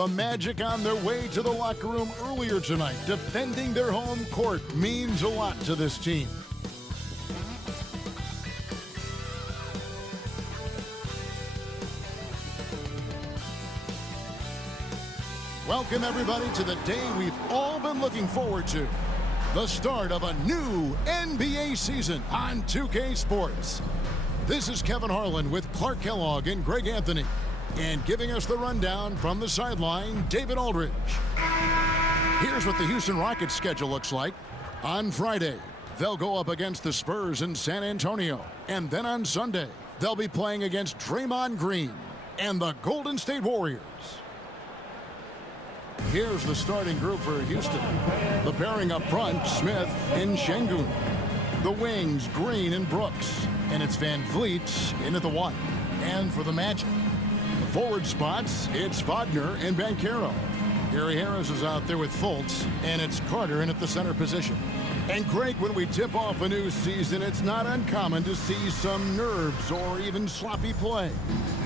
The Magic on their way to the locker room earlier tonight. Defending their home court means a lot to this team. Welcome, everybody, to the day we've all been looking forward to. The start of a new NBA season on 2K Sports. This is Kevin Harlan with Clark Kellogg and Greg Anthony. And giving us the rundown from the sideline, David Aldridge. Here's what the Houston Rockets schedule looks like. On Friday, they'll go up against the Spurs in San Antonio. And then on Sunday, they'll be playing against Draymond Green and the Golden State Warriors. Here's the starting group for Houston. The pairing up front, Smith and Şengün. The wings, Green and Brooks. And it's Van Vliet in at the 1. And for the Magic, the forward spots, it's Wagner and Banchero. Gary Harris is out there with Fultz, and it's Carter in at the center position. And Greg, when we tip off a new season, it's not uncommon to see some nerves or even sloppy play.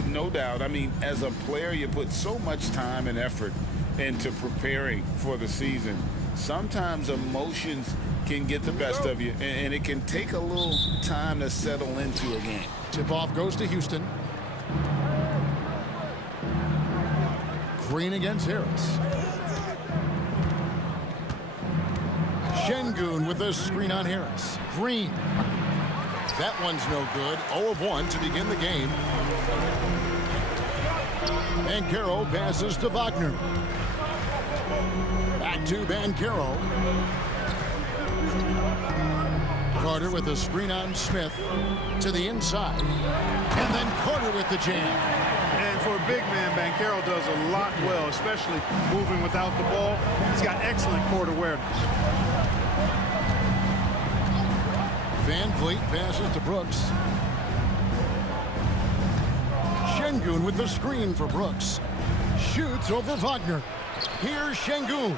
No doubt. I mean, as a player, you put so much time and effort into preparing for the season. Sometimes emotions can get the best of you, and it can take a little time to settle into a game. Tip-off goes to Houston. Green against Harris. Şengün with a screen on Harris. Green. That one's no good. 0 of 1 to begin the game. Banchero passes to Wagner. Back to Banchero. Carter with a screen on Smith to the inside. And then Carter with the jam. And for a big man, Banchero does a lot well, especially moving without the ball. He's got excellent court awareness. Van Vliet passes to Brooks. Şengün with the screen for Brooks. Shoots over Wagner. Here's Şengün.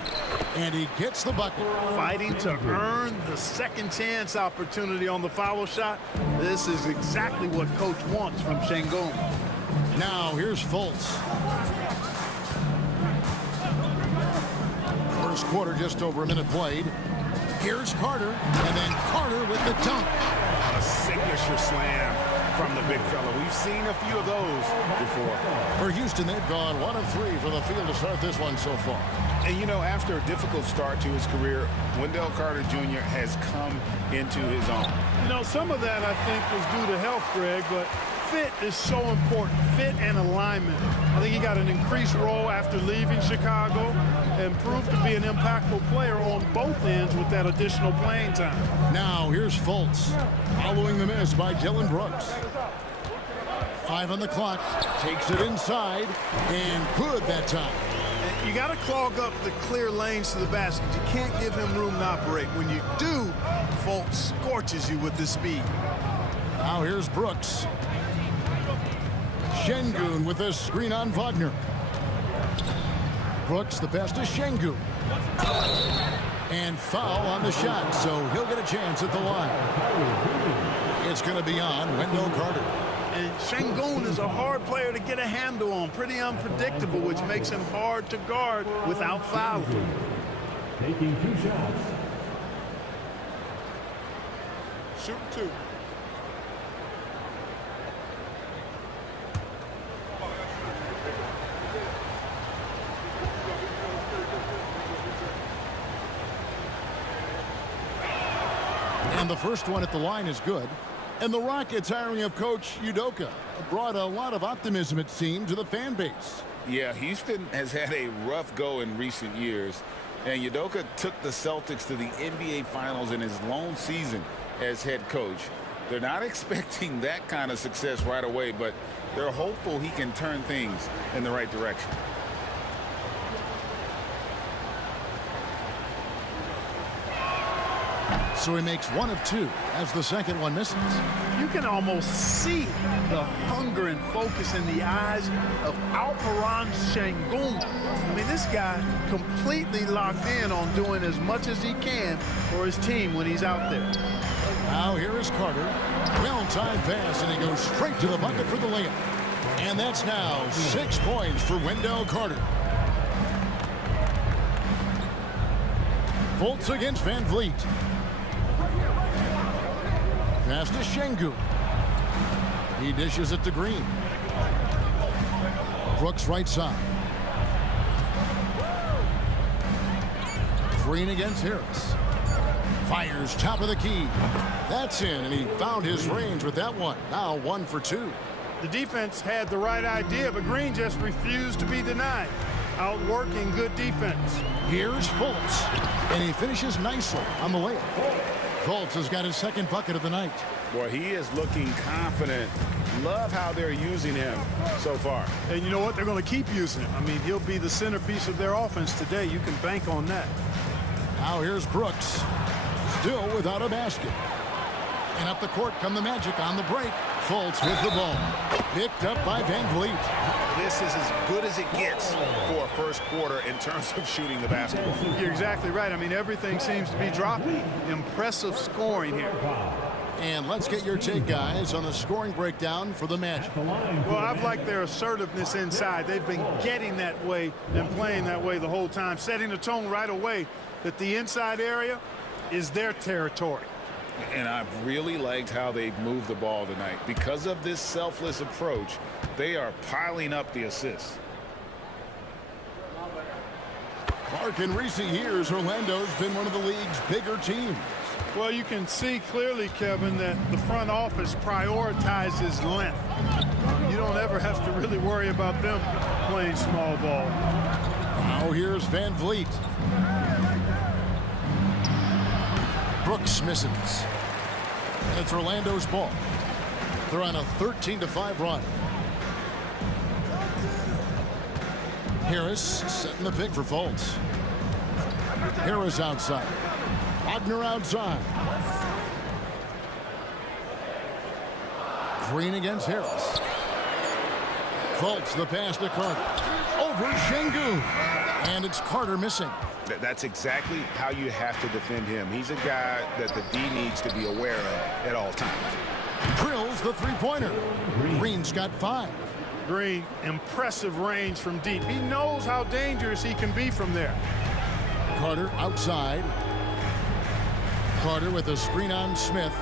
And he gets the bucket. Fighting to earn the second chance opportunity on the foul shot. This is exactly what coach wants from Şengün. Now here's Fultz. First quarter, just over a minute played. Here's Carter, and then Carter with the dunk. A signature slam from the big fella. We've seen a few of those before. For Houston, they've gone 1 of 3 from the field to start this one so far. And, you know, after a difficult start to his career, Wendell Carter Jr. has come into his own. You know, some of that, I think, was due to health, Greg, but fit is so important. Fit and alignment. I think he got an increased role after leaving Chicago and proved to be an impactful player on both ends with that additional playing time. Now here's Fultz, following the miss by Dillon Brooks. 5 on the clock, takes it inside, and good that time. You got to clog up the clear lanes to the basket. You can't give him room to operate. When you do, Fultz scorches you with his speed. Now here's Brooks. Şengün with a screen on Wagner. Brooks, the best is Şengün. And foul on the shot, so he'll get a chance at the line. It's going to be on Wendell Carter. And Şengün is a hard player to get a handle on, pretty unpredictable, which makes him hard to guard without fouling. Taking 2 shots. Shoot 2. And the first one at the line is good. And the Rockets hiring of Coach Udoka brought a lot of optimism, it seemed, to the fan base. Yeah, Houston has had a rough go in recent years. And Udoka took the Celtics to the NBA Finals in his lone season as head coach. They're not expecting that kind of success right away, but they're hopeful he can turn things in the right direction. So he makes 1 of 2 as the second one misses. You can almost see the hunger and focus in the eyes of Alperen Şengün. I mean, this guy completely locked in on doing as much as he can for his team when he's out there. Now here is Carter. Well-timed pass, and he goes straight to the bucket for the layup. And that's now 6 points for Wendell Carter. Fultz against Van Vliet. Pass to Şengün. He dishes it to Green. Brooks right side. Green against Harris. Fires top of the key. That's in, and he found his range with that one. Now 1 for 2. The defense had the right idea, but Green just refused to be denied. Outworking good defense. Here's Fultz, and he finishes nicely on the layup. Fultz has got his second bucket of the night. Boy, he is looking confident. Love how they're using him so far. And you know what? They're going to keep using him. I mean, he'll be the centerpiece of their offense today. You can bank on that. Now here's Brooks, still without a basket. And up the court come the Magic on the break. Fultz with the ball. Picked up by Van Vliet. This is as good as it gets for a first quarter in terms of shooting the basketball. You're exactly right. I mean, everything seems to be dropping. Impressive scoring here. And let's get your take, guys, on the scoring breakdown for the Magic. Well, I've liked their assertiveness inside. They've been getting that way and playing that way the whole time, setting the tone right away that the inside area is their territory. And I've really liked how they've moved the ball tonight. Because of this selfless approach, they are piling up the assists. Clark, in recent years, Orlando's been one of the league's bigger teams. Well, you can see clearly, Kevin, that the front office prioritizes length. You don't ever have to really worry about them playing small ball. Now here's Van Vliet. Brooks misses. And it's Orlando's ball. They're on a 13-5 run. Harris setting the pick for Fultz. Harris outside. Wagner outside. Green against Harris. Fultz the pass to Carter. Over Şengün. And it's Carter missing. That's exactly how you have to defend him. He's a guy that the D needs to be aware of at all times. Drills the three-pointer. Green's got 5. Green, impressive range from deep. He knows how dangerous he can be from there. Carter outside. Carter with a screen on Smith.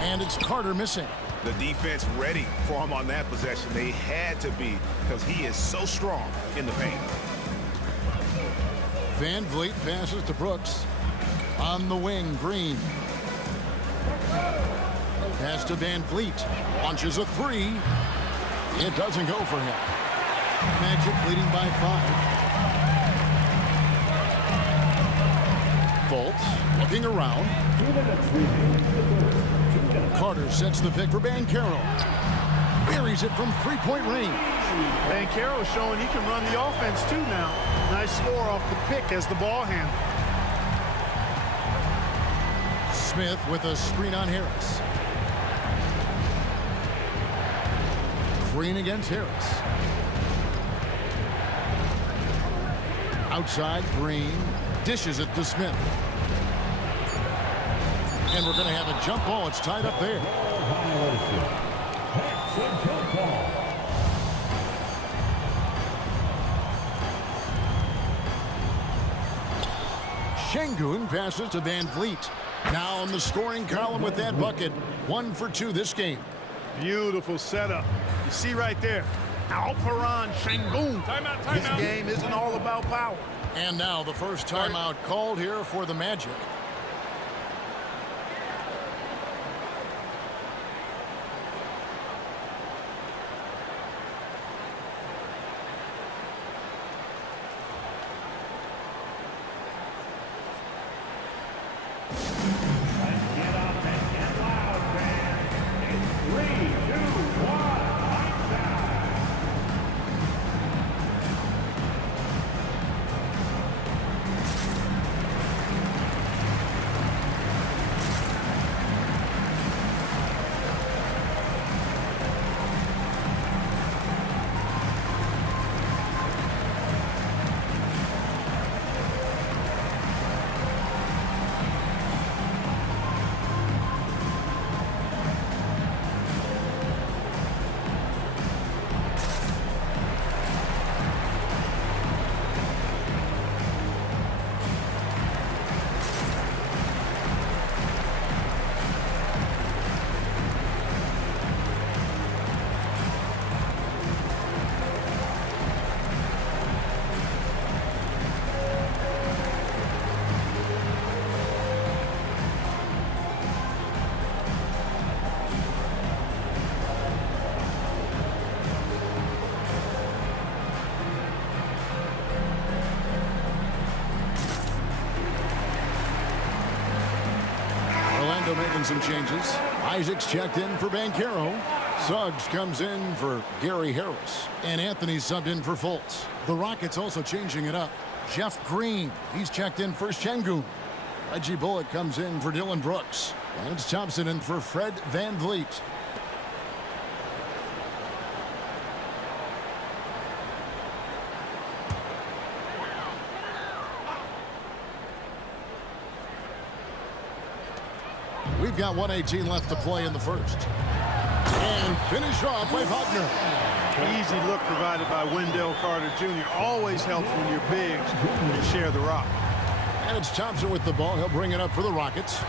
And it's Carter missing. The defense ready for him on that possession. They had to be, because he is so strong in the paint. Van Vliet passes to Brooks. On the wing, Green. Pass to Van Vliet. Launches a 3. It doesn't go for him. Magic leading by 5. Fultz looking around. Carter sets the pick for Banchero. Buries it from three-point range. Banchero is showing he can run the offense too now. Nice score off the pick as the ball handler. Smith with a screen on Harris. Green against Harris. Outside, Green dishes it to Smith. And we're going to have a jump ball. It's tied up there. Şengün passes to Van Vliet. Now on the scoring column with that bucket. 1 for 2 this game. Beautiful setup. You see right there, Alperen Şengün. This game isn't all about power. And now the first timeout called here for the Magic. making some changes. Isaac's checked in for Banchero. Suggs comes in for Gary Harris. And Anthony subbed in for Fultz. The Rockets also changing it up. Jeff Green, he's checked in for Şengün. Reggie Bullock comes in for Dylan Brooks. Lance Thompson in for Fred VanVleet. We've got 1:18 left to play in the first. And finish off by Wagner. Easy look provided by Wendell Carter Jr. Always helps when you're big and share the rock. And it's Thompson with the ball. He'll bring it up for the Rockets.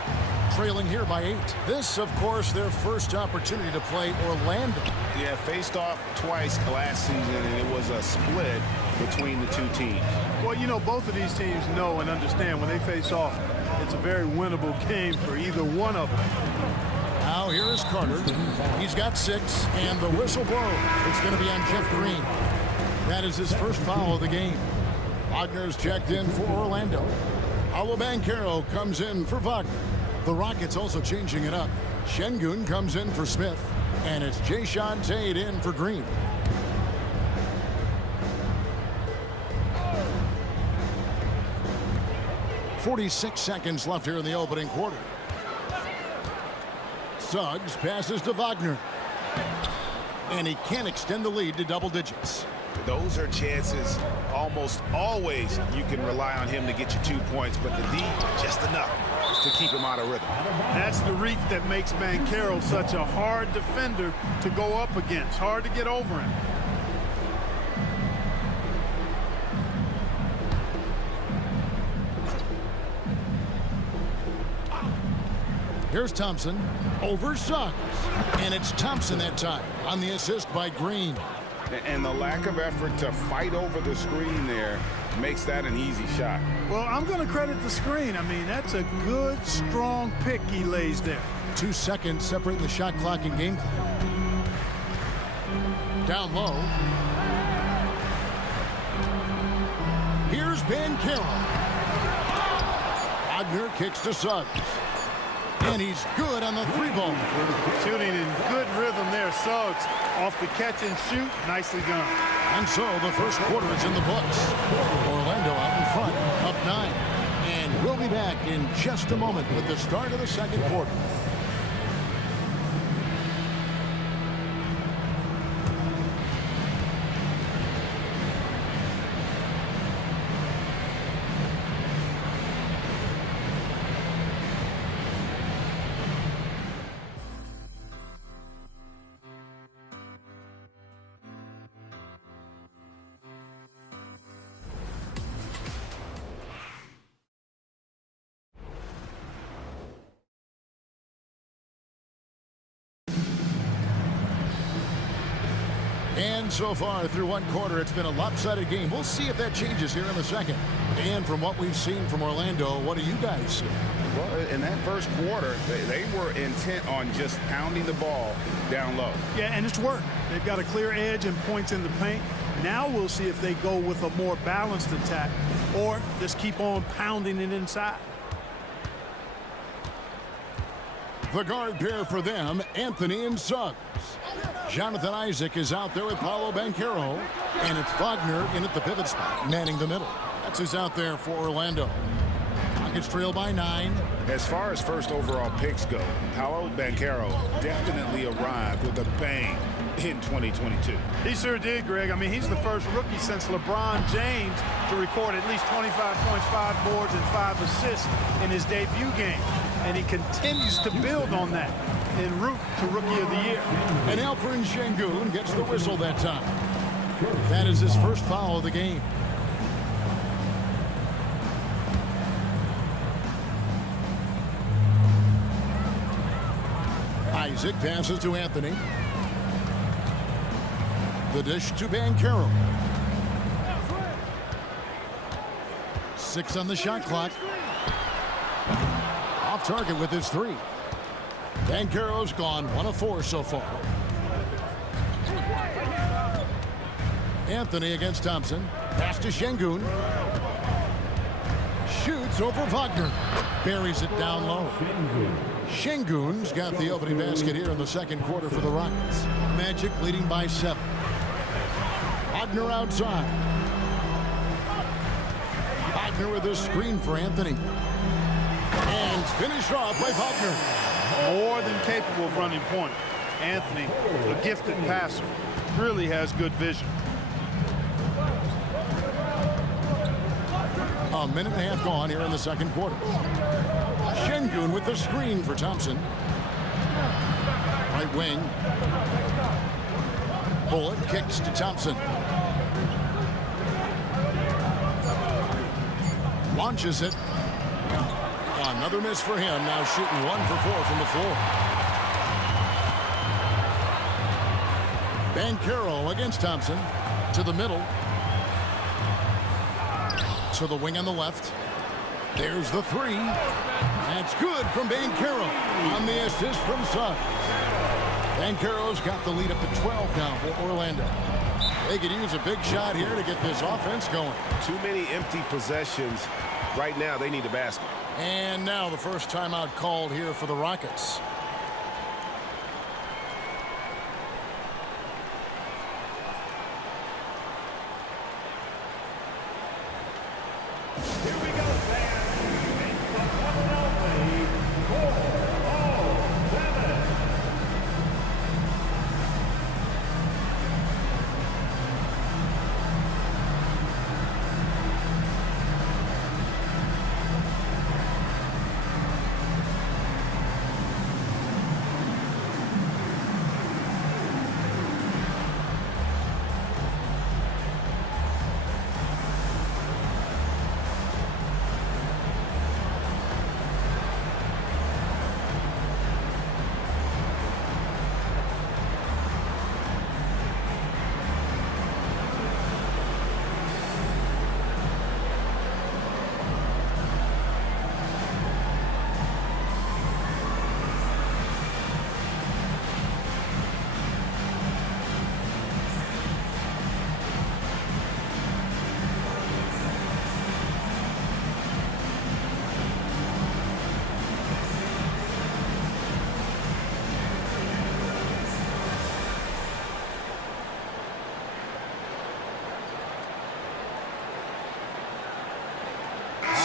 Trailing here by 8. This, of course, their first opportunity to play Orlando. Yeah, faced off twice last season, and it was a split between the two teams. Well, you know, both of these teams know and understand when they face off, it's a very winnable game for either one of them. Now here is Carter. He's got 6, and the whistle blows. It's going to be on Jeff Green. That is his first foul of the game. Wagner's checked in for Orlando. Paolo Banchero comes in for Wagner. The Rockets also changing it up. Şengün comes in for Smith, and it's Jae'Sean Tate in for Green. .46 seconds left here in the opening quarter. Suggs passes to Wagner. And he can't extend the lead to double digits. Those are chances almost always you can rely on him to get you 2 points, but the D, just enough to keep him out of rhythm. That's the reach that makes Banchero such a hard defender to go up against. Hard to get over him. Here's Thompson over Suggs. And it's Thompson that time on the assist by Green. And the lack of effort to fight over the screen there makes that an easy shot. Well, I'm going to credit the screen. I mean, that's a good, strong pick he lays there. 2 seconds separating the shot clock and game clock. Down low. Here's Banchero. Wagner kicks to Suggs. And he's good on the 3-ball. Shooting in good rhythm there. Suggs off the catch and shoot. Nicely done. And so the first quarter is in the books. Orlando out in front, up 9. And we'll be back in just a moment with the start of the second quarter. And so far through one quarter, it's been a lopsided game. We'll see if that changes here in the second. And from what we've seen from Orlando, what do you guys see? Well, in that first quarter, they were intent on just pounding the ball down low. Yeah, and it's worked. They've got a clear edge and points in the paint. Now we'll see if they go with a more balanced attack or just keep on pounding it inside. The guard pair for them, Anthony and Suggs. Jonathan Isaac is out there with Paolo Banchero. And it's Wagner in at the pivot spot, manning the middle. That's who's out there for Orlando. Rockets trail by 9. As far as first overall picks go, Paolo Banchero definitely arrived with a bang in 2022. He sure did, Greg. I mean, he's the first rookie since LeBron James to record at least 25 points, 5 boards, and 5 assists in his debut game. And he continues to build on that en route to Rookie of the Year. And Alperen Şengün gets the whistle that time. That is his first foul of the game. Isaac passes to Anthony. The dish to Banchero. 6 on the shot clock. Off target with his 3. Banchero's gone 1 of 4 so far. Anthony against Thompson. Pass to Şengün. Shoots over Wagner. Buries it down low. Şengün's got the opening basket here in the second quarter for the Rockets. Magic leading by 7. Wagner outside. Wagner with a screen for Anthony. And finished off by Wagner. More than capable of running point. Anthony, a gifted passer, really has good vision. A minute and a half gone here in the second quarter. Şengün with the screen for Thompson. Right wing. Bullock kicks to Thompson. Launches it. Another miss for him. Now shooting 1 for 4 from the floor. Banchero against Thompson. To the middle. To the wing on the left. There's the 3. That's good from Banchero on the assist from Suggs. Banchero's got the lead up to 12 now for Orlando. They could use a big shot here to get this offense going. Too many empty possessions. Right now, they need a basket. And now the first timeout called here for the Rockets. Here we go, fans. It's the one and only Paul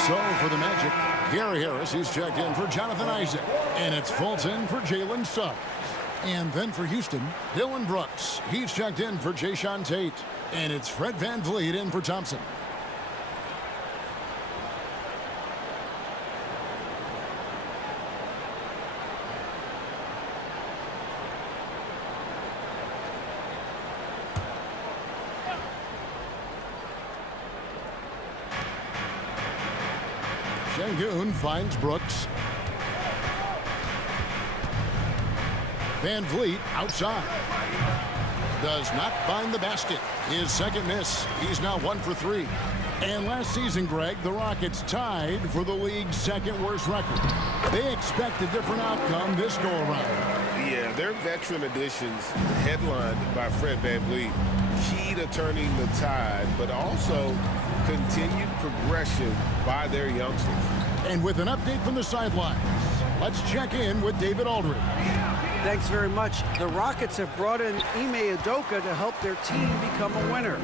So for the Magic, Gary Harris, he's checked in for Jonathan Isaac. And it's Fulton for Jalen Suggs. And then for Houston, Dylan Brooks. He's checked in for Jae'Sean Tate. And it's Fred VanVleet in for Thompson. Şengün finds Brooks. VanVleet outside. Does not find the basket. His second miss. He's now 1 for 3. And last season, Greg, the Rockets tied for the league's second worst record. They expect a different outcome this go-around. Yeah, their veteran additions, headlined by Fred VanVleet, key to turning the tide, but also continued progression by their youngsters. And with an update from the sidelines, let's check in with David Aldridge. Thanks very much. The Rockets have brought in Ime Udoka to help their team become a winner.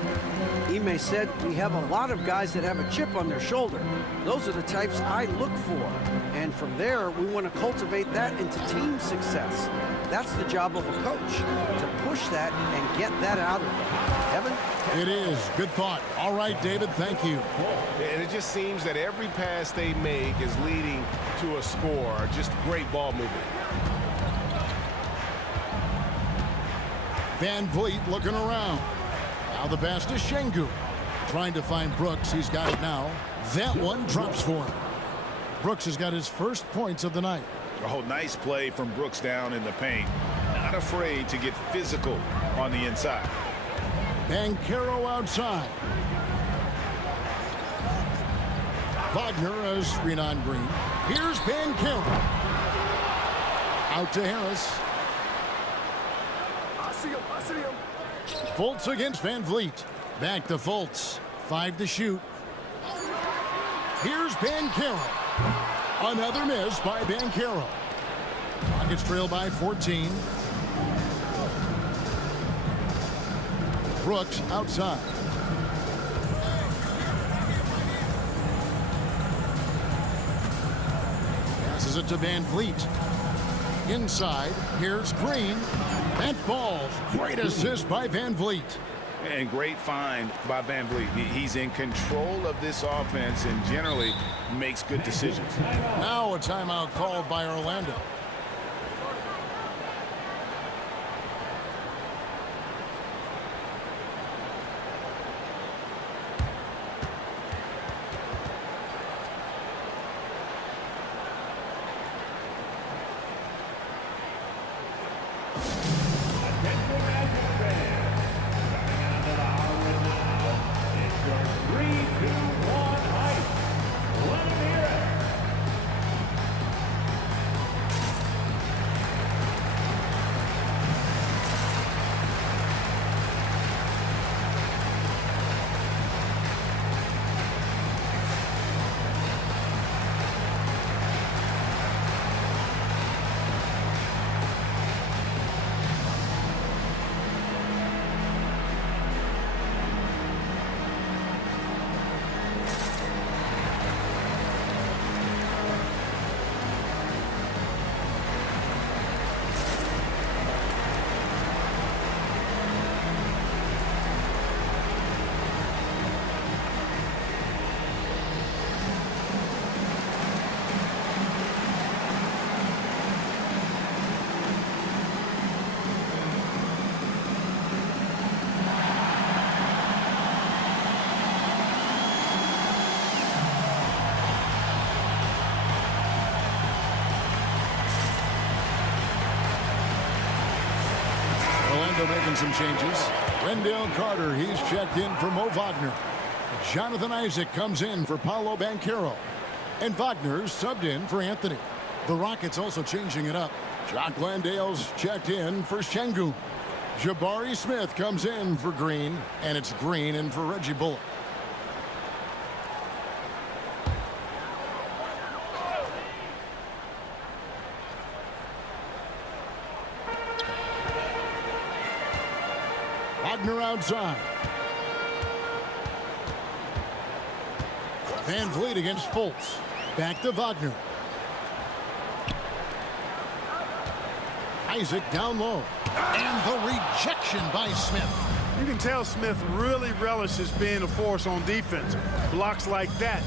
Ime said, "We have a lot of guys that have a chip on their shoulder. Those are the types I look for. And from there, we want to cultivate that into team success. That's the job of a coach, to push that and get that out of them." Evan? It is. Good thought. All right, David, thank you. And it just seems that every pass they make is leading to a score. Just great ball movement. VanVleet looking around. Now the pass to Şengün. Trying to find Brooks. He's got it now. That one drops for him. Brooks has got his first points of the night. Oh, nice play from Brooks down in the paint. Not afraid to get physical on the inside. Banchero outside. Wagner a screen on Green. Here's Banchero. Out to Harris. Fultz against VanVleet. Back to Fultz. 5 to shoot. Here's Banchero. Another miss by Banchero. Rockets trail by 14. Brooks outside. Passes it to Van Vliet. Inside, here's Green. That falls. Great assist by Van Vliet. And great find by Van Vliet. He's in control of this offense and generally makes good decisions. Now a timeout called by Orlando. Attention Magic fans. Coming onto the hardwood now. It's your 3, 2, 1 ice. Let him hear it. Orlando making some changes. Wendell Carter, he's checked in for Mo Wagner. Jonathan Isaac comes in for Paolo Banchero. And Wagner's subbed in for Anthony. The Rockets also changing it up. Jock Landale's checked in for Şengün. Jabari Smith comes in for Green. And it's Green in for Reggie Bullock. Wagner outside. Van Vliet against Fultz. Back to Wagner. Isaac down low. And the rejection by Smith. You can tell Smith really relishes being a force on defense. Blocks like that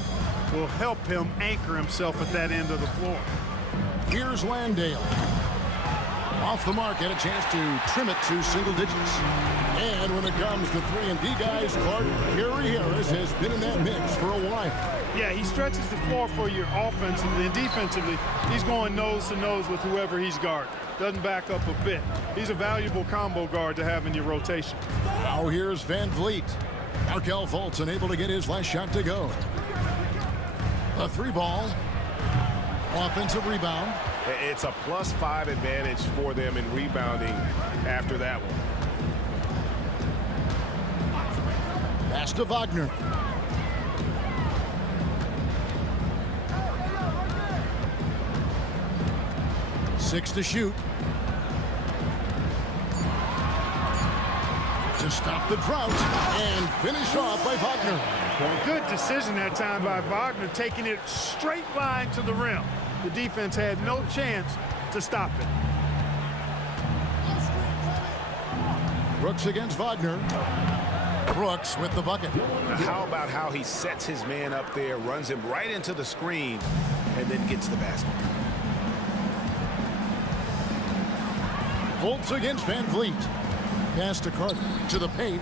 will help him anchor himself at that end of the floor. Here's Landale. Off the mark, had a chance to trim it to single digits. And when it comes to 3-and-D guys, Clark, Gary Harris has been in that mix for a while. Yeah, he stretches the floor for you offensively and defensively. He's going nose to nose with whoever he's guarding. Doesn't back up a bit. He's a valuable combo guard to have in your rotation. Now here's Van Vliet. Markelle Fultz unable to get his last shot to go. A 3-ball. Offensive rebound. It's a +5 advantage for them in rebounding after that one. Pass to Wagner. Six to shoot. To stop the drought and finish off by Wagner. Good decision that time by Wagner, taking it straight line to the rim. The defense had no chance to stop it. Brooks against Wagner. Brooks with the bucket. Now, how about how he sets his man up there, runs him right into the screen, and then gets the basket. Fultz against Van Vliet. Pass to Carter to the paint.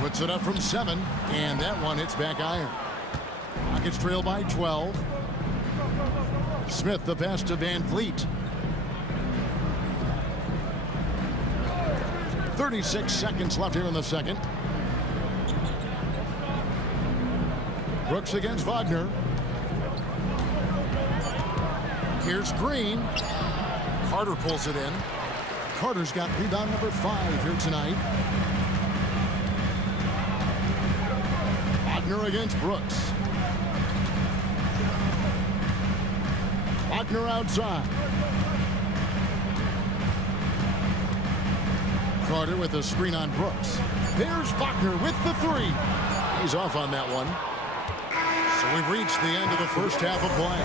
Puts it up from 7, and that one hits back iron. Rockets trail by 12. Smith the pass to Van Vliet. 36 seconds left here in the second. Brooks against Wagner. Here's Green. Carter pulls it in. Carter's got rebound number 5 here tonight. Wagner against Brooks. Wagner outside. Carter with a screen on Brooks. There's Wagner with the three. He's off on that one. So we've reached the end of the first half of play.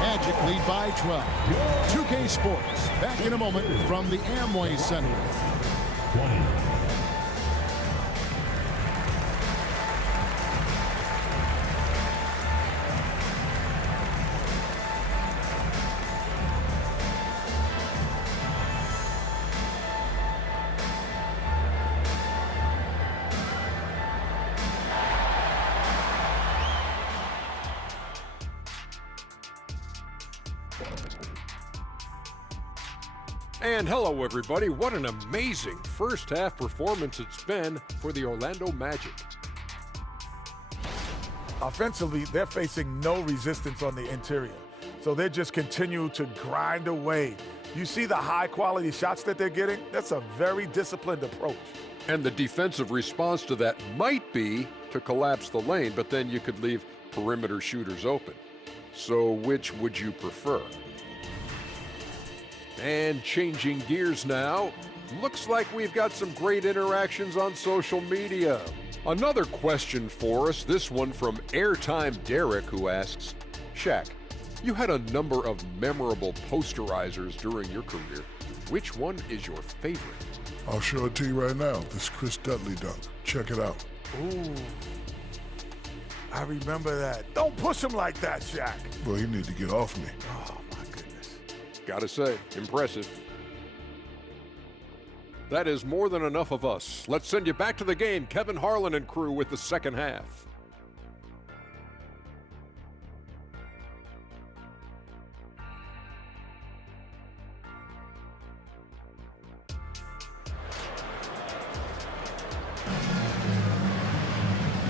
Magic lead by 12. 2K Sports back in a moment from the Amway Center. And hello, everybody. What an amazing first half performance it's been for the Orlando Magic. Offensively, they're facing no resistance on the interior. So they just continue to grind away. You see the high-quality shots that they're getting? That's a very disciplined approach. And the defensive response to that might be to collapse the lane, but then you could leave perimeter shooters open. So which would you prefer? And changing gears now, looks like we've got some great interactions on social media. Another question for us, this one from Airtime Derek, who asks, Shaq, you had a number of memorable posterizers during your career. Which one is your favorite? I'll show it to you right now. This Chris Dudley dunk. Check it out. Ooh, I remember that. Don't push him like that, Shaq. Well, you need to get off me. Oh, my goodness. Gotta say, impressive. That is more than enough of us. Let's send you back to the game, Kevin Harlan and crew with the second half.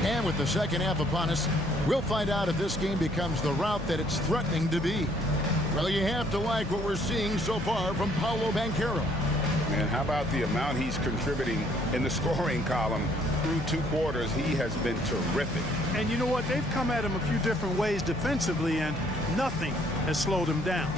And with the second half upon us, we'll find out if this game becomes the route that it's threatening to be. Well, you have to like what we're seeing so far from Paolo Banchero. And how about the amount he's contributing in the scoring column through 2 quarters? He has been terrific. And you know what? They've come at him a few different ways defensively, and nothing has slowed him down.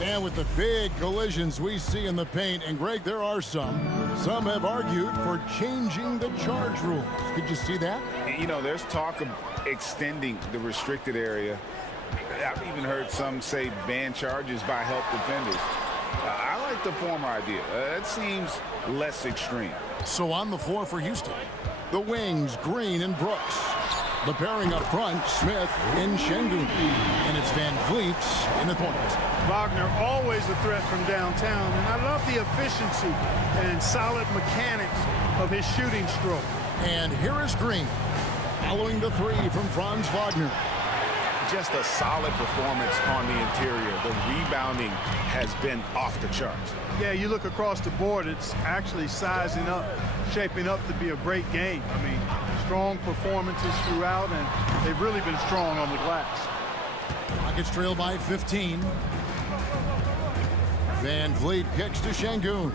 And with the big collisions we see in the paint, and Greg, there are some have argued for changing the charge rules. Did you see that? You know, there's talk of extending the restricted area. I've even heard some say ban charges by help defenders. I like the former idea. It seems less extreme. So on the floor for Houston, the wings, Green and Brooks. The pairing up front, Smith and Şengün. And it's Van Vliet in the point. Wagner always a threat from downtown, and I love the efficiency and solid mechanics of his shooting stroke. And here is Green, following the three from Franz Wagner. Just a solid performance on the interior. The rebounding has been off the charts. Yeah, you look across the board, it's actually sizing up, shaping up to be a great game. I mean, strong performances throughout, and they've really been strong on the glass. Rockets trail by 15. Van Vliet kicks to Şengün.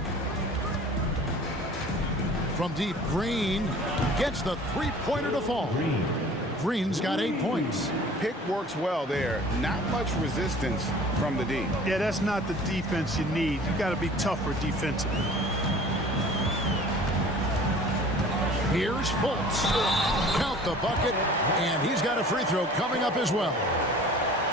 From deep, Green gets the three-pointer to fall. Green's got 8 points. Pick works well there. Not much resistance from the D. Yeah, that's not the defense you need. You got to be tougher defensively. Here's Fultz. Count the bucket, and he's got a free throw coming up as well.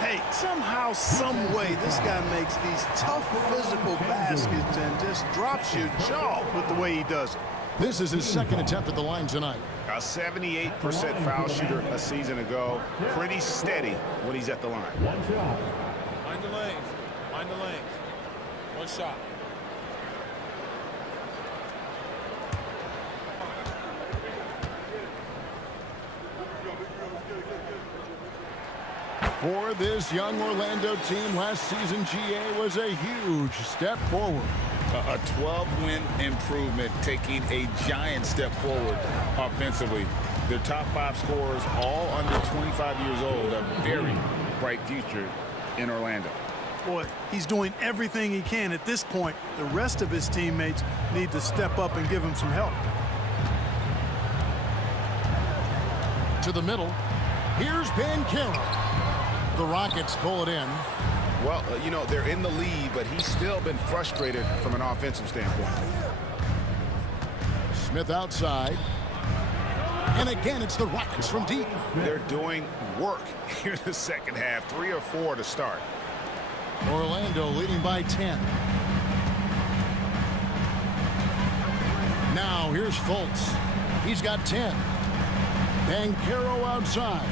Hey, somehow, some way, this guy makes these tough physical baskets and just drops your jaw with the way he does it. This is his second attempt at the line tonight. A 78% foul shooter a season ago. Pretty steady when he's at the line. One shot. Mind the lanes. Mind the lanes. One shot. For this young Orlando team, last season GA was a huge step forward. A 12-win improvement, taking a giant step forward offensively. Their top 5 scorers, all under 25 years old, a very bright future in Orlando. Boy, he's doing everything he can at this point. The rest of his teammates need to step up and give him some help. To the middle, here's Banchero. The the Rockets pull it in. Well, you know, they're in the lead, but he's still been frustrated from an offensive standpoint. Smith outside. And again, it's the Rockets from deep. They're doing work here in the second half. 3 or 4 to start. Orlando leading by 10. Now here's Fultz. He's got 10. Banchero outside.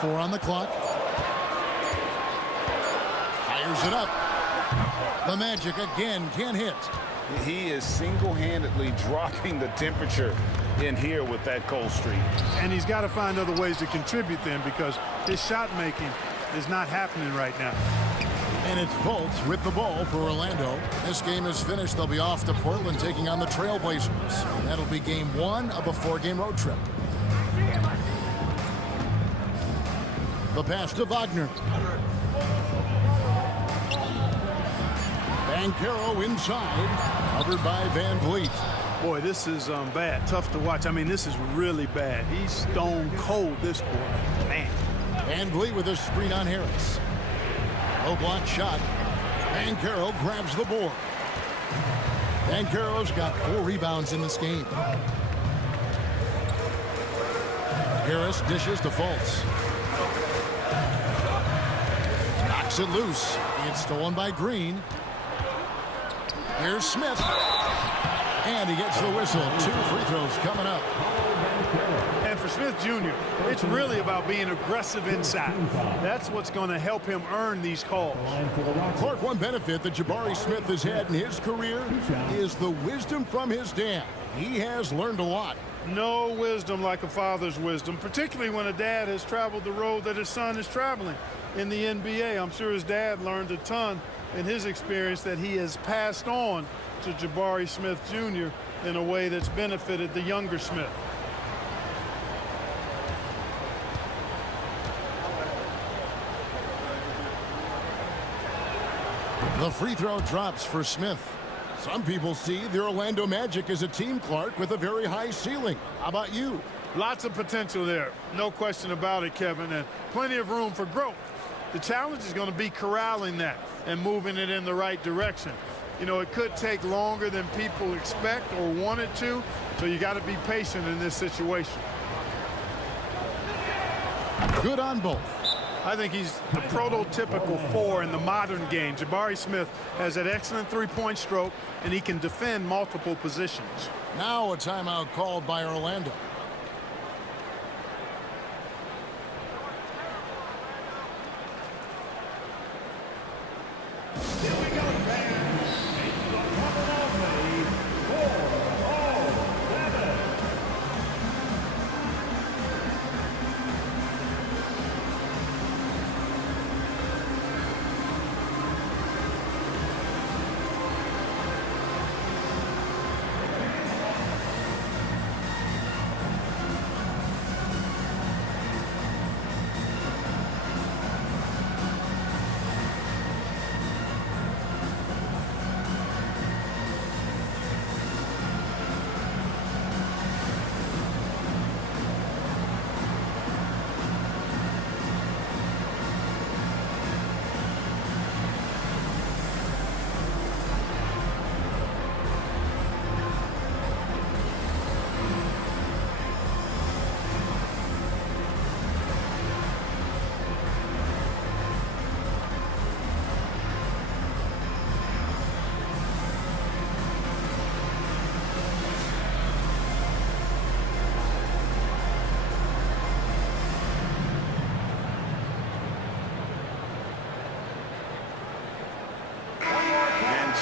Four on the clock. Fires it up. The Magic again can't hit. He is single-handedly dropping the temperature in here with that cold streak. And he's got to find other ways to contribute then, because his shot making is not happening right now. And it's Fultz with the ball for Orlando. This game is finished. They'll be off to Portland taking on the Trailblazers. That'll be game 1 of a 4-game road trip. The pass to Wagner. Banchero inside, covered by Van Vliet. Boy, this is bad. Tough to watch. I mean, this is really bad. He's stone cold this quarter. Man. Van Vliet with a screen on Harris. Low block shot. Banchero grabs the board. Banchero's got 4 rebounds in this game. Harris dishes to Fultz. Knocks it loose. It's stolen by Green. Here's Smith. And he gets the whistle. 2 free throws coming up. And for Smith Jr., it's really about being aggressive inside. That's what's going to help him earn these calls. Clark, one benefit that Jabari Smith has had in his career is the wisdom from his dad. He has learned a lot. No wisdom like a father's wisdom, particularly when a dad has traveled the road that his son is traveling in the NBA. I'm sure his dad learned a ton in his experience that he has passed on to Jabari Smith Jr. in a way that's benefited the younger Smith. The free throw drops for Smith. Some people see the Orlando Magic as a team, Clark, with a very high ceiling. How about you? Lots of potential there. No question about it, Kevin, and plenty of room for growth. The challenge is going to be corralling that and moving it in the right direction. You know, it could take longer than people expect or want it to, so you got to be patient in this situation. Good on both. I think he's the prototypical 4 in the modern game. Jabari Smith has that excellent three-point stroke, and he can defend multiple positions. Now a timeout called by Orlando.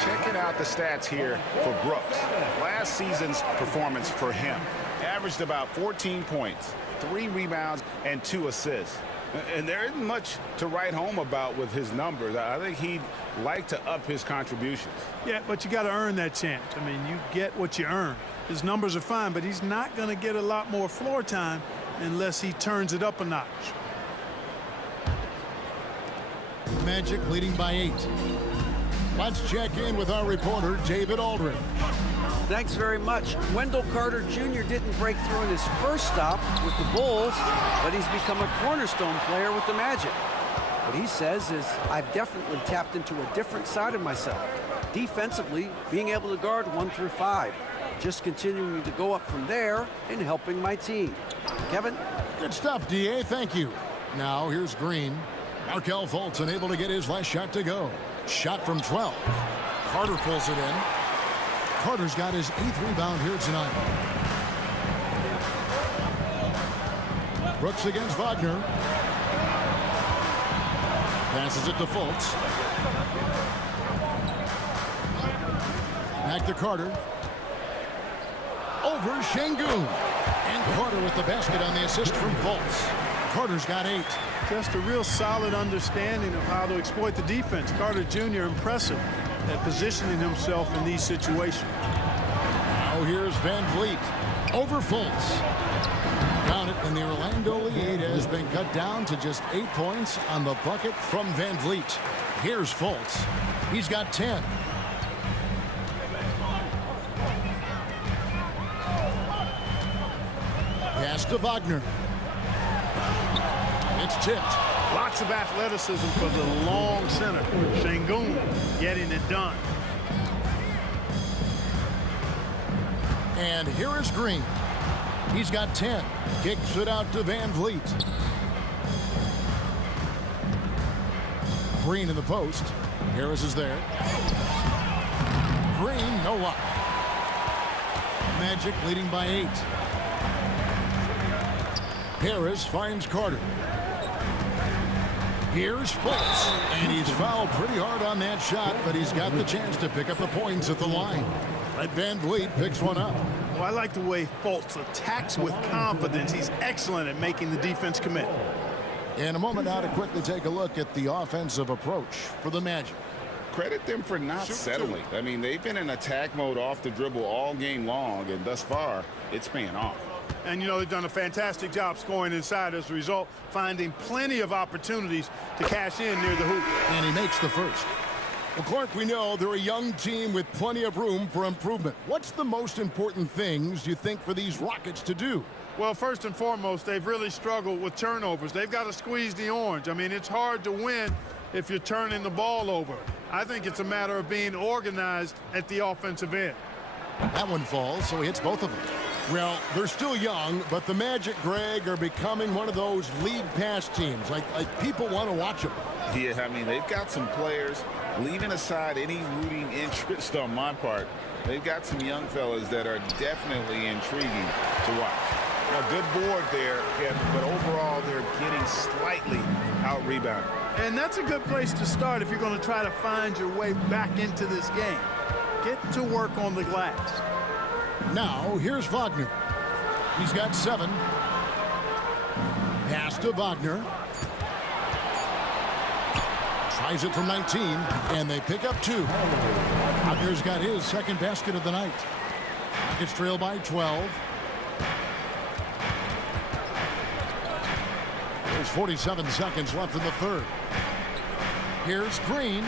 Checking out the stats here for Brooks. Last season's performance for him averaged about 14 points, 3 rebounds, and 2 assists. And there isn't much to write home about with his numbers. I think he'd like to up his contributions. Yeah, but you got to earn that chance. I mean, you get what you earn. His numbers are fine, but he's not going to get a lot more floor time unless he turns it up a notch. Magic leading by 8. Let's check in with our reporter, David Aldridge. Thanks very much. Wendell Carter Jr. didn't break through in his first stop with the Bulls, but he's become a cornerstone player with the Magic. What he says is, I've definitely tapped into a different side of myself. Defensively, being able to guard 1 through 5. Just continuing to go up from there and helping my team. Kevin? Good stuff, D.A. Thank you. Now here's Green. Markelle Fultz unable to get his last shot to go. Shot from 12. Carter pulls it in. Carter's got his 8th rebound here tonight. Brooks against Wagner. Passes it to Fultz. Back to Carter. Over Şengün. And Carter with the basket on the assist from Fultz. Carter's got 8. Just a real solid understanding of how to exploit the defense. Carter Jr. impressive at positioning himself in these situations. Now here's Van Vliet. Over Fultz. Count it, and the Orlando lead has been cut down to just 8 points on the bucket from Van Vliet. Here's Fultz. He's got 10. Pass to Wagner. It's tipped. Lots of athleticism for the long center. Şengün getting it done. And here is Green. He's got 10. Kicks it out to Van Vliet. Green in the post. Harris is there. Green, no luck. Magic leading by 8. Harris finds Carter. Here's Fultz, and he's fouled pretty hard on that shot, but he's got the chance to pick up the points at the line. Van Vliet picks one up. Well, I like the way Fultz attacks with confidence. He's excellent at making the defense commit. In a moment now to quickly take a look at the offensive approach for the Magic. Credit them for not settling. I mean, they've been in attack mode off the dribble all game long, and thus far, it's paying off. And, you know, they've done a fantastic job scoring inside as a result, finding plenty of opportunities to cash in near the hoop. And he makes the first. Well, Clark, we know they're a young team with plenty of room for improvement. What's the most important things you think for these Rockets to do? Well, first and foremost, they've really struggled with turnovers. They've got to squeeze the orange. I mean, it's hard to win if you're turning the ball over. I think it's a matter of being organized at the offensive end. That one falls, so he hits both of them. Well, they're still young, but the Magic, Greg, are becoming one of those league pass teams. Like people want to watch them. Yeah, I mean, they've got some players, leaving aside any rooting interest on my part, they've got some young fellas that are definitely intriguing to watch. A good board there, Kevin, but overall they're getting slightly out-rebounded. And that's a good place to start if you're going to try to find your way back into this game. Get to work on the glass. Now, here's Wagner. He's got 7. Pass to Wagner. Tries it from 19, and they pick up 2. Wagner's got his second basket of the night. Rockets trail by 12. There's 47 seconds left in the third. Here's Green.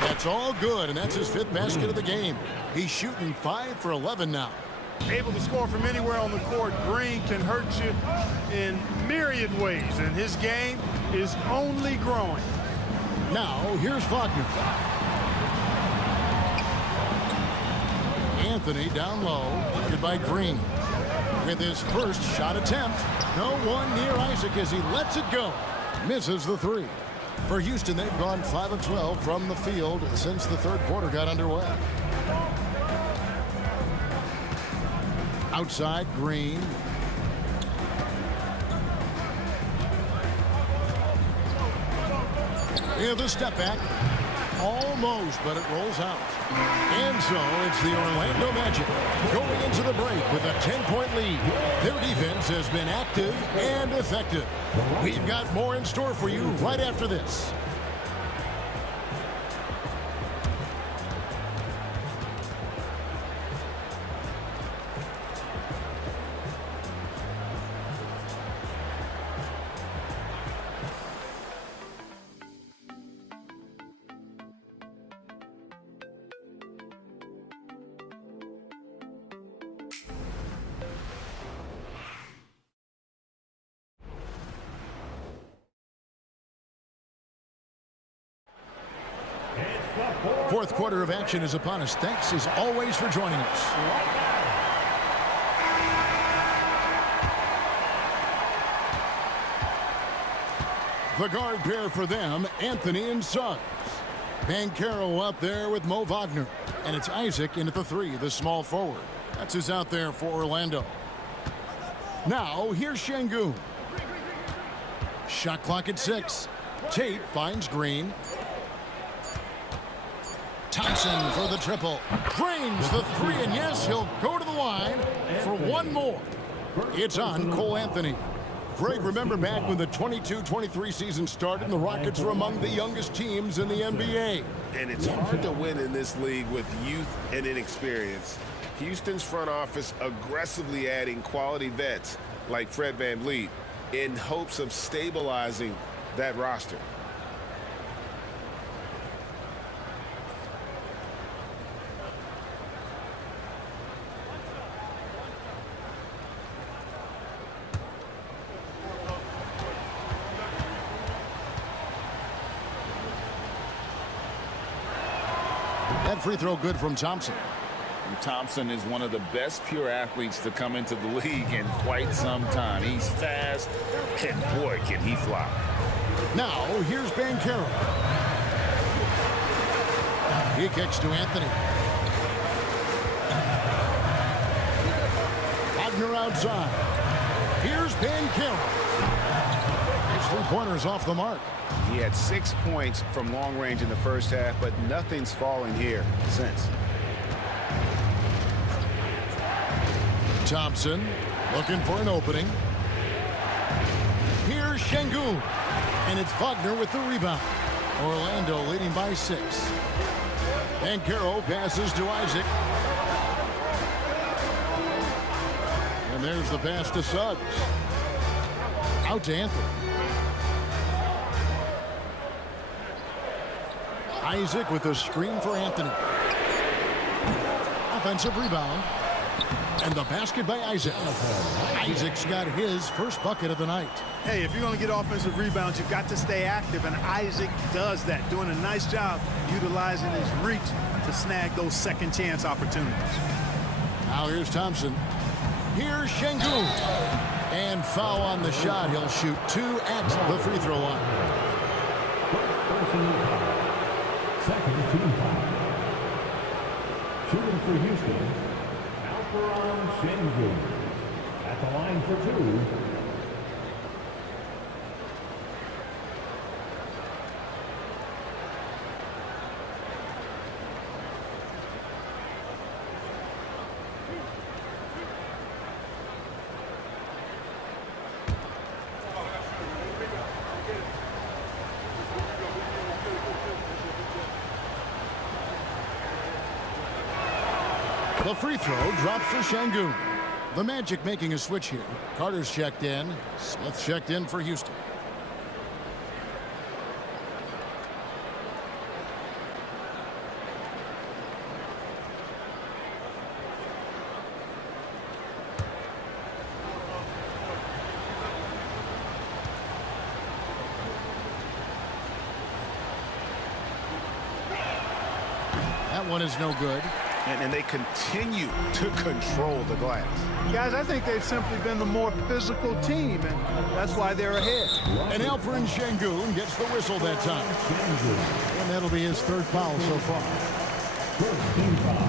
That's all good, and that's his 5th basket of the game. He's shooting 5 for 11 now. Able to score from anywhere on the court. Green can hurt you in myriad ways, and his game is only growing. Now, here's Wagner. Anthony down low, guarded by Green. With his first shot attempt, no one near Isaac as he lets it go. Misses the 3. For Houston, they've gone 5 of 12 from the field since the third quarter got underway. Outside, Green. Yeah, the step back. Almost, but it rolls out. And so it's the Orlando Magic going into the break with a 10-point lead. Their defense has been active and effective. We've got more in store for you right after this. Fourth quarter of action is upon us. Thanks as always for joining us. The guard pair for them, Anthony and Suggs. Banchero up there with Mo Wagner. And it's Isaac in at the 3, the small forward. That's who's out there for Orlando. Now, here's Şengün. Shot clock at 6. Tate finds Green. Thompson for the triple. Drains the 3, and yes, he'll go to the line for one more. It's on Cole Anthony. Greg, remember back when the 22-23 season started and the Rockets were among the youngest teams in the NBA. And it's hard to win in this league with youth and inexperience. Houston's front office aggressively adding quality vets like Fred VanVleet in hopes of stabilizing that roster. That free throw good from Thompson. Thompson is one of the best pure athletes to come into the league in quite some time. He's fast, and boy, can he fly. Now, here's Banchero. He kicks to Anthony. Wagner outside. Here's Banchero. His three-pointer's off the mark. He had 6 points from long range in the first half, but nothing's fallen here since. Thompson looking for an opening. Here's Şengün. And it's Wagner with the rebound. Orlando leading by 6. Banchero passes to Isaac. And there's the pass to Suggs. Out to Anthony. Isaac with a screen for Anthony. Offensive rebound. And the basket by Isaac. Isaac's got his first bucket of the night. Hey, if you're going to get offensive rebounds, you've got to stay active, and Isaac does that, doing a nice job utilizing his reach to snag those second chance opportunities. Now here's Thompson. Here's Şengün. And foul on the shot. He'll shoot 2 at the free throw line. Second team foul. Shooting for Houston, Alperen Şengün. At the line for 2. The free throw drops for Şengün. The Magic making a switch here. Carter's checked in. Smith checked in for Houston. That one is no good. And they continue to control the glass. Guys, I think they've simply been the more physical team, and that's why they're ahead. And Alperen Şengün gets the whistle that time. And that'll be his third foul so far. First team foul.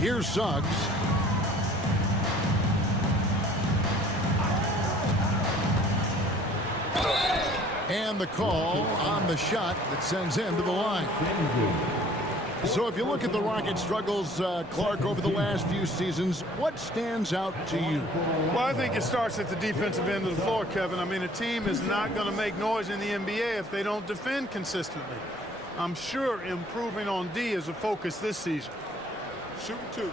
Here's Suggs. And the call on the shot that sends him to the line. So if you look at the Rockets' struggles, Clark, over the last few seasons, what stands out to you? Well, I think it starts at the defensive end of the floor, Kevin. I mean, a team is not going to make noise in the NBA if they don't defend consistently. I'm sure improving on D is a focus this season. Shooting 2.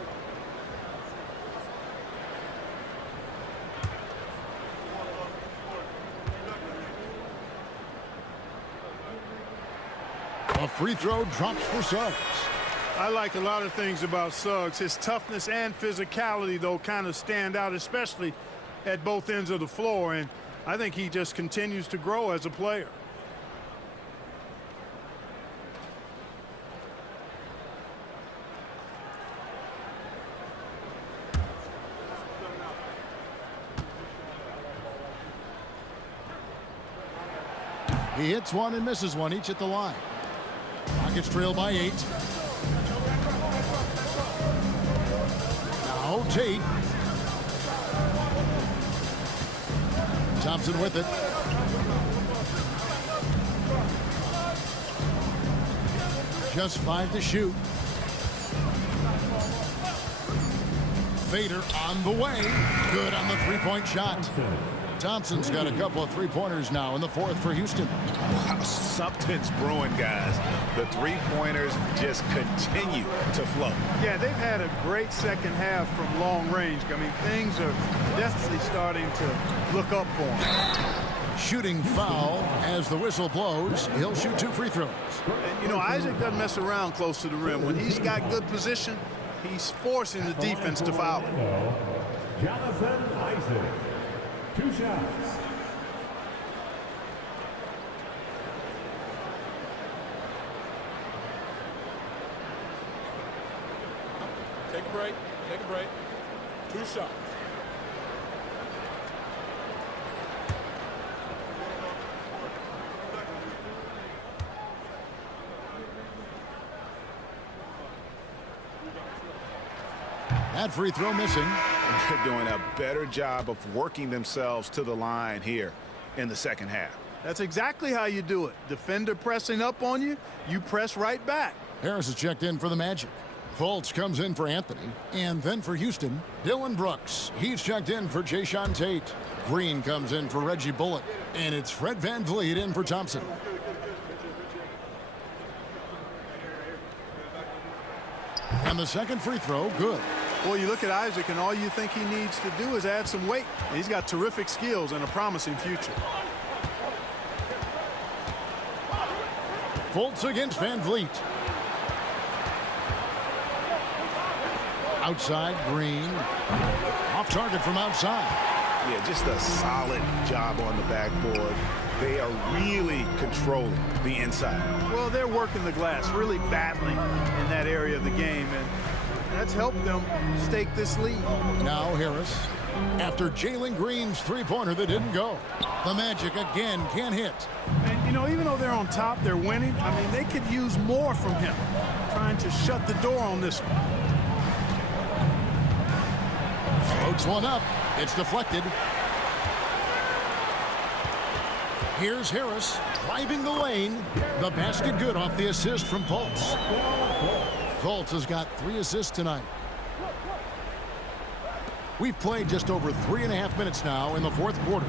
A free throw drops for Suggs. I like a lot of things about Suggs. His toughness and physicality, though, kind of stand out, especially at both ends of the floor. And I think he just continues to grow as a player. He hits one and misses one, each at the line. Rockets trail by 8. Now Tate. Thompson with it. Just 5 to shoot. Fader on the way. Good on the three-point shot. Thompson's got a couple of three-pointers now in the fourth for Houston. Wow, something's brewing, guys. The three-pointers just continue to flow. Yeah, they've had a great second half from long range. I mean, things are definitely starting to look up for him. Shooting foul as the whistle blows. He'll shoot 2 free throws. And, you know, Isaac doesn't mess around close to the rim. When he's got good position, he's forcing the defense to foul him. Jonathan Isaac. 2 shots. Take a break. Take a break. 2 shots. That free throw missing. And they're doing a better job of working themselves to the line here in the second half. That's exactly how you do it. Defender pressing up on you, you press right back. Harris is checked in for the Magic. Fultz comes in for Anthony. And then for Houston, Dylan Brooks. He's checked in for Jae'Sean Tate. Green comes in for Reggie Bullock. And it's Fred VanVleet in for Thompson. And the second free throw, good. Well, you look at Isaac, and all you think he needs to do is add some weight. He's got terrific skills and a promising future. Fultz against VanVleet. Outside, Green. Off target from outside. Yeah, just a solid job on the backboard. They are really controlling the inside. Well, they're working the glass, really battling in that area of the game, and that's helped them stake this lead. Now Harris, after Jalen Green's three-pointer that didn't go. The Magic again can't hit. And, you know, even though they're on top, they're winning. I mean, they could use more from him, trying to shut the door on this one. Floats one up. It's deflected. Here's Harris driving the lane. The basket good off the assist from Fultz. Fultz has got 3 assists tonight. We've played just over 3.5 minutes now in the fourth quarter.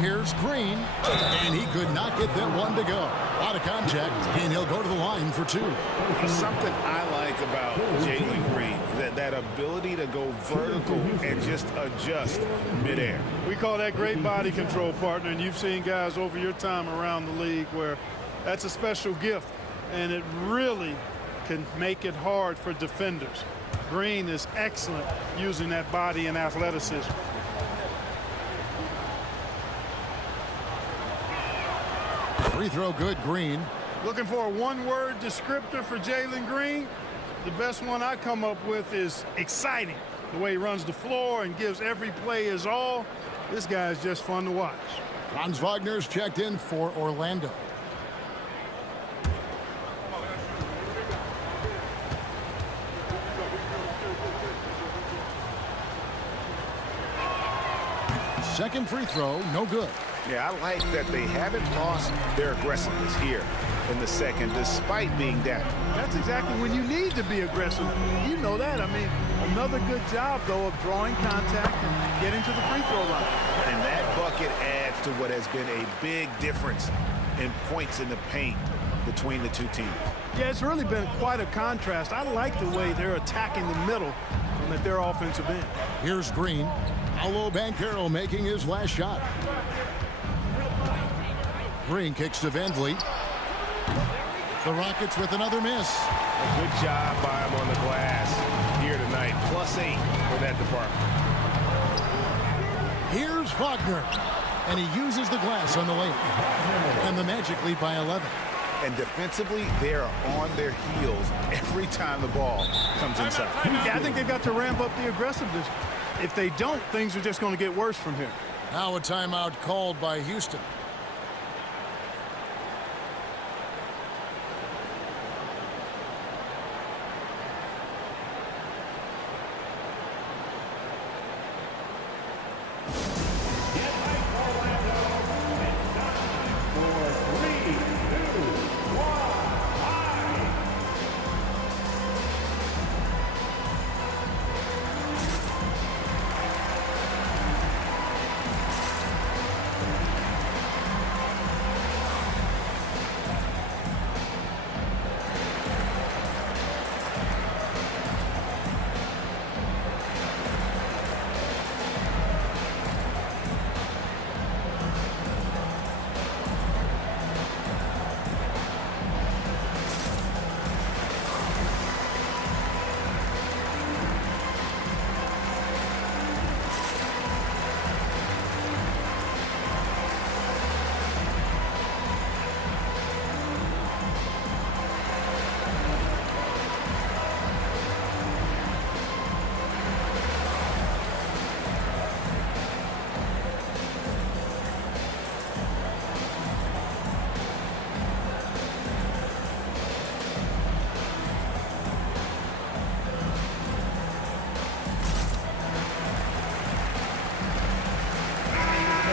Here's Green, and he could not get that one to go. Out of contact, and he'll go to the line for 2. Something I like about Jalen Green, that ability to go vertical and just adjust midair. We call that great body control, partner, and you've seen guys over your time around the league where that's a special gift, and it really can make it hard for defenders. Green is excellent using that body and athleticism. Free throw good, Green. Looking for a one-word descriptor for Jalen Green? The best one I come up with is exciting. The way he runs the floor and gives every play his all. This guy is just fun to watch. Franz Wagner's checked in for Orlando. Second free throw, no good. Yeah, I like that they haven't lost their aggressiveness here in the second, despite being down. That's exactly when you need to be aggressive. You know that. I mean, another good job, though, of drawing contact and getting to the free throw line. And that bucket adds to what has been a big difference in points in the paint between the two teams. Yeah, it's really been quite a contrast. I like the way they're attacking the middle at their offensive end. Here's Green. Paolo Banchero making his last shot. Green kicks to VanVleet. The Rockets with another miss. A good job by him on the glass here tonight. +8 for that department. Here's Wagner. And he uses the glass on the layup. And the Magic lead by 11. And defensively, they are on their heels every time the ball comes inside. Yeah, I think they've got to ramp up the aggressiveness. If they don't, things are just going to get worse from here. Now a timeout called by Houston.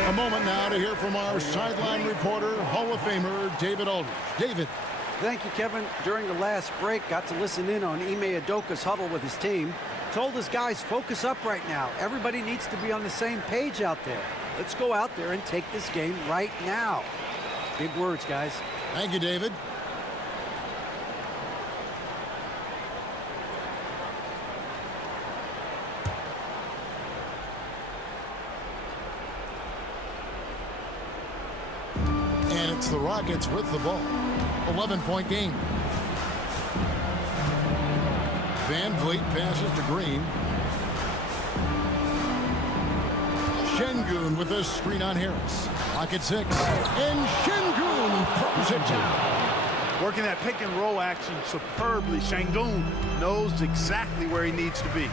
A moment now to hear from our sideline reporter, Hall of Famer David Aldridge. David. Thank you, Kevin. During the last break, got to listen in on Ime Udoka's huddle with his team. Told his guys, focus up right now. Everybody needs to be on the same page out there. Let's go out there and take this game right now. Big words, guys. Thank you, David. And it's the Rockets with the ball. 11-point game. Van Vliet passes to Green. Şengün with a screen on Harris. Clock at 6. And Şengün throws it down. Working that pick and roll action superbly. Şengün knows exactly where he needs to be.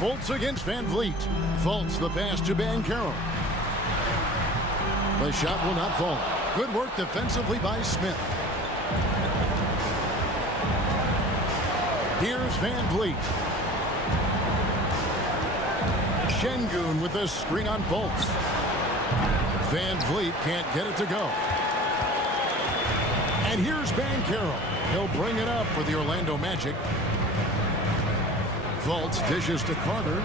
Fultz against Van Vliet. Fultz the pass to Banchero. The shot will not fall. Good work defensively by Smith. Here's Van Vliet. Şengün with a screen on Fultz. Van Vliet can't get it to go. And here's Banchero. He'll bring it up for the Orlando Magic. Fultz dishes to Carter.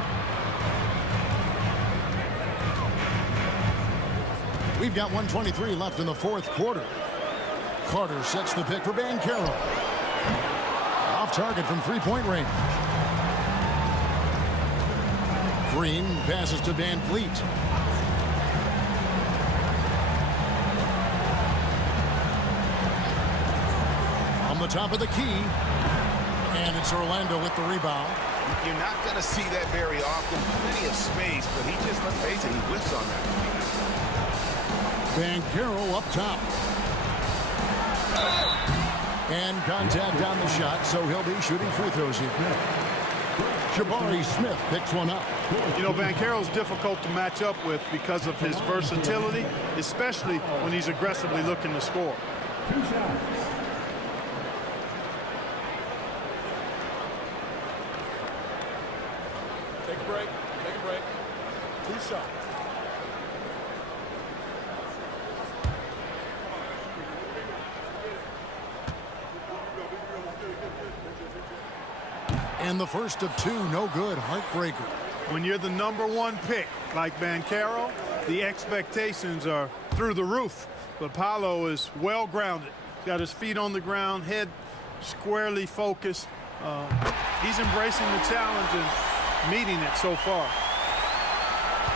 We've got 1:23 left in the fourth quarter. Carter sets the pick for Banchero. Off target from three-point range. Green passes to Van Vliet. On the top of the key. And it's Orlando with the rebound. You're not going to see that very often. Plenty of space, but he just, let's face it, he whiffs on that. Banchero up top. And contact on the shot, so he'll be shooting free throws here. Jabari Smith picks one up. You know, Banchero's difficult to match up with because of his versatility, especially when he's aggressively looking to score. Take a break. Take a break. 2 shots. And the first of 2, no good. Heartbreaker. When you're the #1 pick like Banchero, the expectations are through the roof. But Paolo is well grounded. He's got his feet on the ground, head squarely focused. He's embracing the challenge and meeting it so far.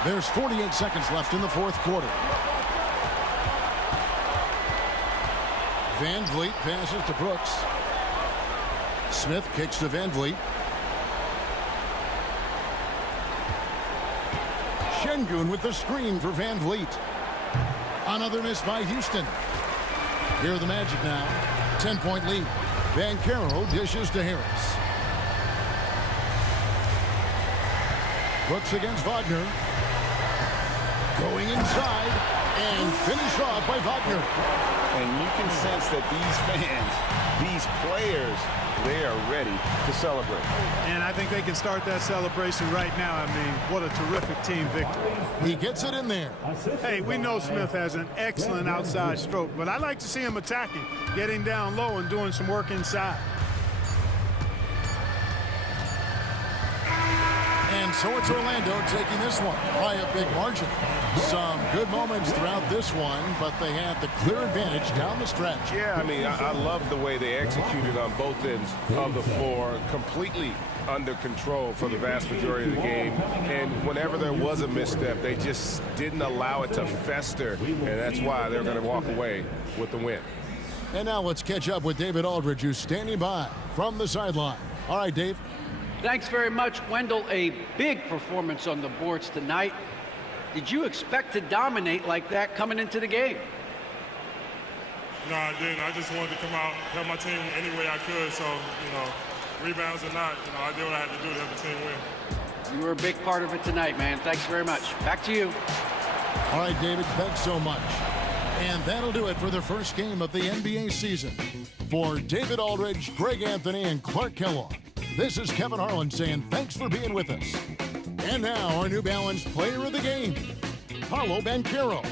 There's 48 seconds left in the fourth quarter. Van Vliet passes to Brooks. Smith kicks to Van Vliet. Şengün with the screen for Van Vliet. Another miss by Houston. Here are the Magic now. 10-point lead. Banchero dishes to Harris. Brooks against Wagner. Going inside and finished off by Wagner. And you can sense that these fans, these players, they are ready to celebrate. And I think they can start that celebration right now. I mean, what a terrific team victory. He gets it in there. Hey, we know Smith has an excellent outside stroke, but I like to see him attacking, getting down low and doing some work inside. And so it's Orlando taking this one by a big margin. Some good moments throughout this one, but they had the clear advantage down the stretch. Yeah, I mean, I love the way they executed on both ends of the floor, completely under control for the vast majority of the game. And whenever there was a misstep, they just didn't allow it to fester, and that's why they're going to walk away with the win. And now let's catch up with David Aldridge, who's standing by from the sideline. All right, Dave. Thanks very much, Wendell. A big performance on the boards tonight. Did you expect to dominate like that coming into the game? No, I didn't. I just wanted to come out, help my team any way I could. So, rebounds or not, I did what I had to do to help the team win. You were a big part of it tonight, man. Thanks very much. Back to you. All right, David, thanks so much. And that'll do it for the first game of the NBA season. For David Aldridge, Greg Anthony, and Clark Kellogg, this is Kevin Harlan saying thanks for being with us. And now our New Balance player of the game, Paolo Banchero.